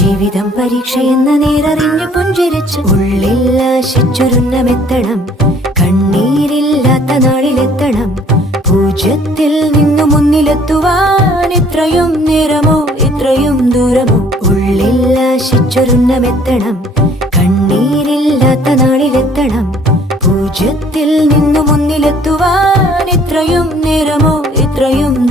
ജീവിതം പരീക്ഷയെന്ന നേരറിഞ്ഞു പുഞ്ചിരിച്ച് ഉള്ളിൽ ആശിച്ചൊരുന്നമെത്തണം. കണ്ണീരില്ലാത്ത നാളിലെത്തണം. പൂജ്യത്തിൽ നിന്നു മുന്നിലെത്തുവാൻ ഇത്രയും നേരമോ ഇത്രയും ദൂരമോ? ഉള്ളിൽ ആശിച്ചൊരുന്നമെത്തണം. കണ്ണീരില്ലാത്ത നാളിലെത്തണം. പൂജ്യത്തിൽ നിന്നു മുന്നിലെത്തുവാൻ ഇത്രയും നേരമോ ഇത്രയും